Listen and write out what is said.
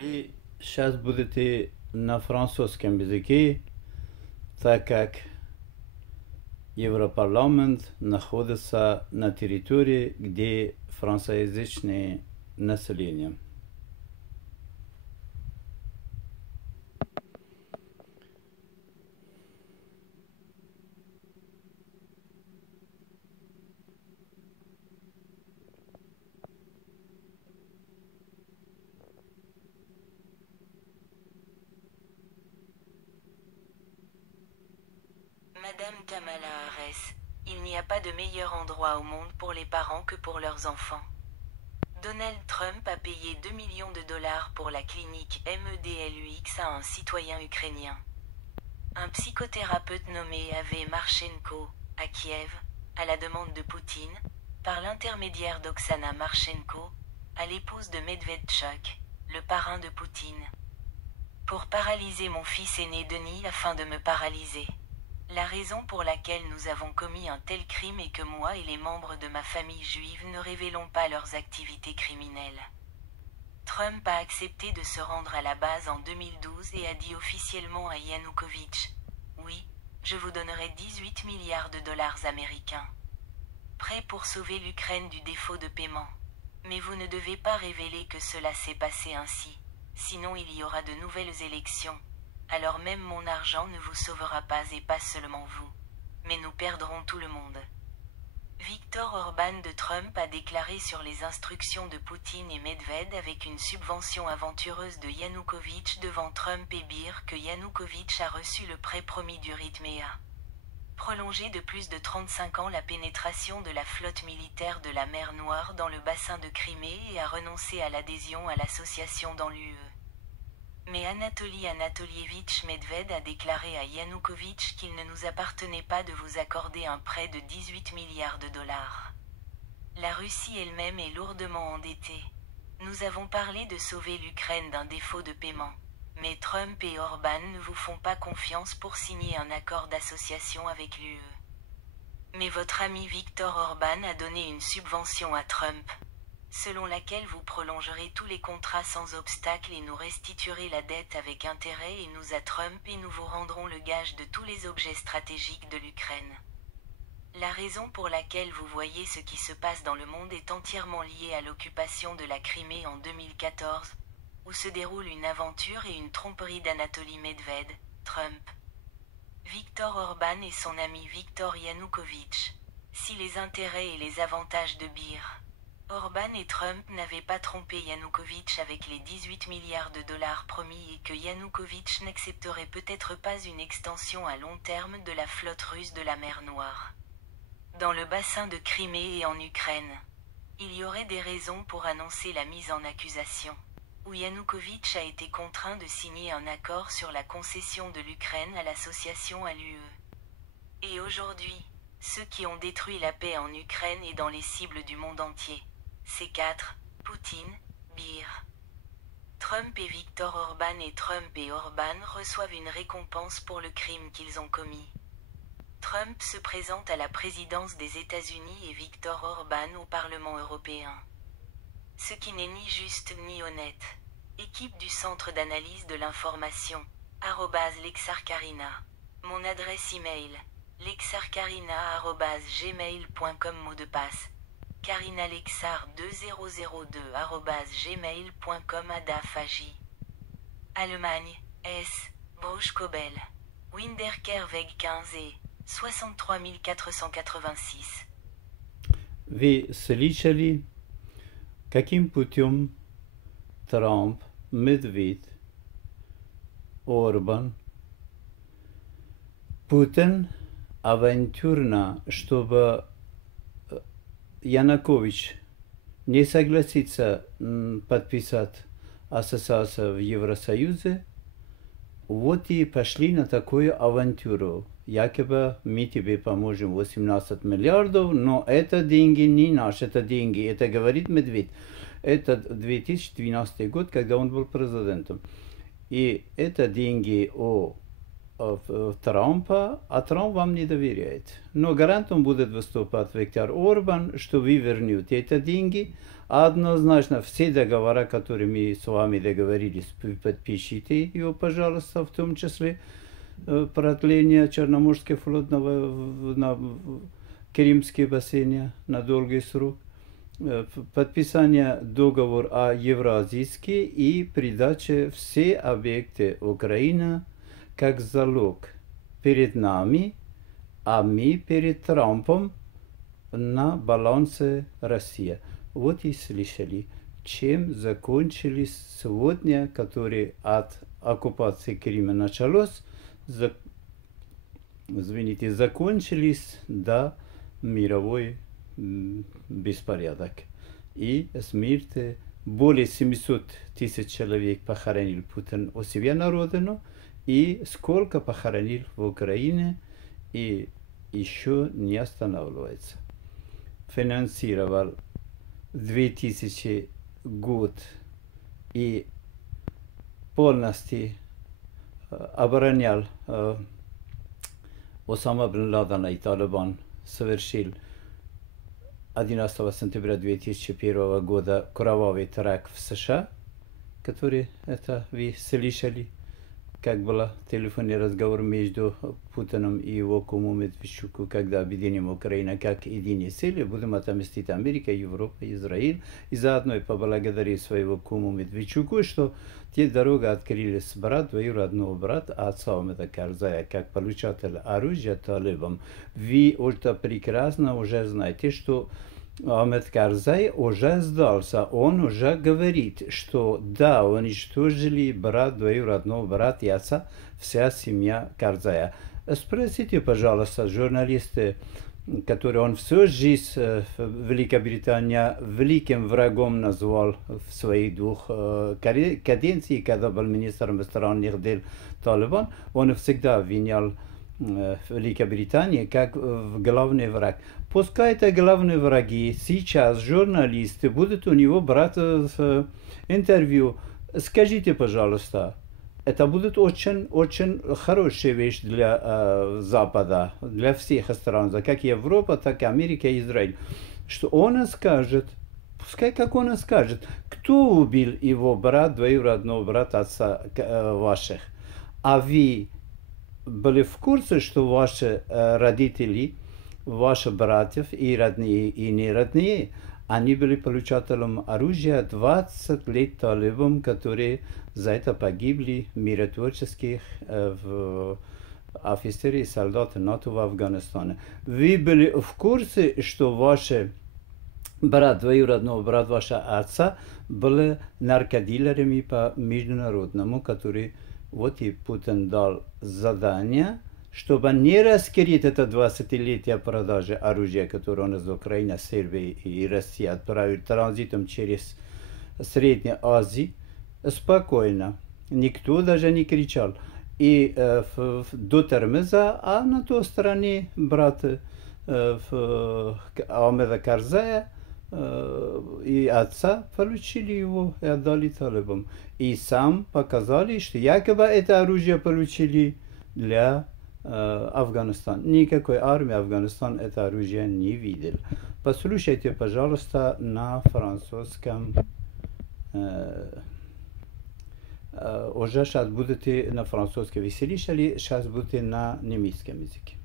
Ви сейчас будете на французском языке, так как Европарламент находится на территории, где французское население. Madame Kamala Harris, il n'y a pas de meilleur endroit au monde pour les parents que pour leurs enfants. Donald Trump a payé 2 millions de dollars pour la clinique MEDLUX à un citoyen ukrainien. Un psychothérapeute nommé Ave Marchenko, à Kiev, à la demande de Poutine, par l'intermédiaire d'Oksana Marchenko, à l'épouse de Medvedchuk, le parrain de Poutine. Pour paralyser mon fils aîné Denis afin de me paralyser. La raison pour laquelle nous avons commis un tel crime est que moi et les membres de ma famille juive ne révélons pas leurs activités criminelles. Trump a accepté de se rendre à la base en 2012 et a dit officiellement à Yanukovych, « Oui, je vous donnerai 18 milliards de dollars américains. Prêt pour sauver l'Ukraine du défaut de paiement. Mais vous ne devez pas révéler que cela s'est passé ainsi, sinon il y aura de nouvelles élections. Alors même mon argent ne vous sauvera pas et pas seulement vous. Mais nous perdrons tout le monde. » Viktor Orban de Trump a déclaré sur les instructions de Poutine et Medved avec une subvention aventureuse de Yanukovych devant Trump et Beer que Yanukovych a reçu le prêt promis du rythme et a prolongé de plus de 35 ans la pénétration de la flotte militaire de la mer Noire dans le bassin de Crimée et a renoncé à l'adhésion à l'association dans l'UE. Mais Anatoly Anatolievitch Medved a déclaré à Yanukovych qu'il ne nous appartenait pas de vous accorder un prêt de 18 milliards de dollars. La Russie elle-même est lourdement endettée. Nous avons parlé de sauver l'Ukraine d'un défaut de paiement. Mais Trump et Orban ne vous font pas confiance pour signer un accord d'association avec l'UE. Mais votre ami Viktor Orban a donné une subvention à Trump, selon laquelle vous prolongerez tous les contrats sans obstacle et nous restituerez la dette avec intérêt et nous à Trump et nous vous rendrons le gage de tous les objets stratégiques de l'Ukraine. La raison pour laquelle vous voyez ce qui se passe dans le monde est entièrement liée à l'occupation de la Crimée en 2014, où se déroule une aventure et une tromperie d'Anatoly Medved, Trump, Viktor Orban et son ami Viktor Yanukovych. Si les intérêts et les avantages de Beer, Orban et Trump n'avaient pas trompé Yanukovych avec les 18 milliards de dollars promis et que Yanukovych n'accepterait peut-être pas une extension à long terme de la flotte russe de la mer Noire dans le bassin de Crimée et en Ukraine. Il y aurait des raisons pour annoncer la mise en accusation, où Yanukovych a été contraint de signer un accord sur la concession de l'Ukraine à l'association à l'UE. Et aujourd'hui, ceux qui ont détruit la paix en Ukraine et dans les cibles du monde entier. C4, Poutine, Beer, Trump et Viktor Orban et Trump et Orban reçoivent une récompense pour le crime qu'ils ont commis. Trump se présente à la présidence des États-Unis et Viktor Orban au Parlement européen. Ce qui n'est ni juste ni honnête. Équipe du Centre d'analyse de l'information, @lexarcarina. Mon adresse email, lexarcarina@gmail.com. Mot de passe, carinalexar2002@gmail.com. Ada Fagi. Allemagne, S. Bruchkobel. Winderkerweg 15 et 63 486. Вы слышали, каким путем Трамп, Медведь, Орбан, Путин авантюрно, чтобы Янукович не согласится подписать ассоциацию в Евросоюзе, вот и пошли на такую авантюру. Якобы мы тебе поможем 18 миллиардов, но это деньги не наши, это деньги. Это говорит Медведь. Это 2012 год, когда он был президентом. И это деньги Трампа, а Трамп вам не доверяет. Но гарантом будет выступать Виктор Орбан, что вы вернете эти деньги, Однозначно, все договора, которые мы с вами договорились, подпишите его, пожалуйста, в том числе продление Черноморского флота на Крымские бассейны на долгий срок, подписание договора о Евразийске и передаче все объекты Украины как залог перед нами, а мы перед Трампом на балансе России. Вот и слышали, чем закончились сегодня, который от оккупации Крыма началось, закончились до мировой беспорядок. И смерти более 700 тысяч человек похоронил Путин у себя на родину, и сколько похоронил в Украине, и еще не останавливается. Финансировал 2000 год и полностью оборонял Осама бен Ладена и Талибан, совершил 11 сентября 2001 года кровавый теракт в США, который это вы слышали, как был телефонный разговор между Путиным и его кумом Медведчуком, когда объединим Украину как единые силы, будем отомстить Америка, Европа, Израиль, и заодно и поблагодарить своего куму Медведчуку, что те дороги открылись брат, двоюродного брата, отца Ахмеда Карзая, как получатель оружия талибам. Вы уже прекрасно уже знаете, что Ахмед Карзай уже сдался, он уже говорит, что да, уничтожили брат, двоюродного брата и отца, вся семья Карзая. Спросите, пожалуйста, журналисты, которые он всю жизнь в Великобритании великим врагом назвал в своих двух каденциях, когда был министром иностранных дел Талибан, он всегда обвинял Великобритании как главный враг. Пускай это главные враги, сейчас журналисты будут у него брать интервью. Скажите, пожалуйста, это будет очень хорошая вещь для Запада, для всех стран, как Европа, так и Америка и Израиль. Что он скажет, пускай как он скажет, кто убил его брат, двоюродного брата отца ваших. А вы были в курсе, что ваши родители, ваши братья и родные, и неродные, они были получателем оружия 20 лет талибам, которые за это погибли, миротворческих офицеры и солдаты НАТО в Афганистане. Вы были в курсе, что ваши брат, двоюродного брата вашего отца были наркодилерами по международному, которые вот и Путин дал задание, чтобы не раскрыть это 20-летие продажи оружия, которое он из Украины, Сербии и России отправил транзитом через Среднюю Азию, спокойно. Никто даже не кричал. И до Термеза, а на той стороне брат Ахмеда Карзая и отца получили его и отдали талибам. И сам показали, что якобы это оружие получили для Афганистана. Никакой армии Афганистан это оружие не видел. Послушайте, пожалуйста, на французском. Уже сейчас будете на французском, вы слышали, сейчас будете на немецком языке.